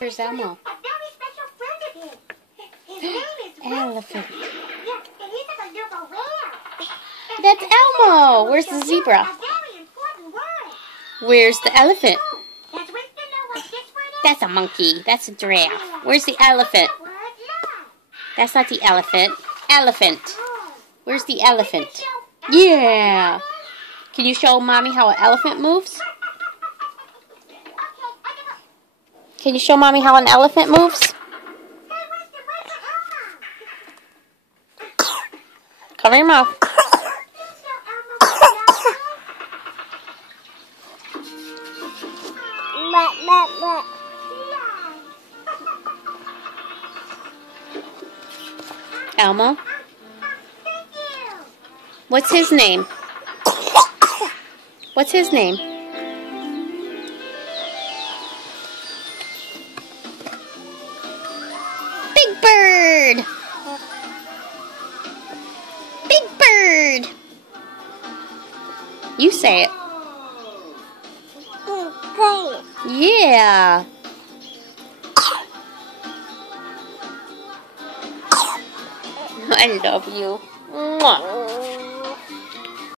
Where's Elmo? Elephant. That's Elmo. Where's the zebra? Where's the elephant? That's a monkey. That's a giraffe. Where's the elephant? That's not the elephant. Elephant. Where's the elephant? Yeah. Can you show Mommy how an elephant moves? Can you show Mommy how an elephant moves? Cover your mouth. Elmo? What's his name? What's his name? Big Bird! Big Bird! You say it. Yeah. I love you. Mwah.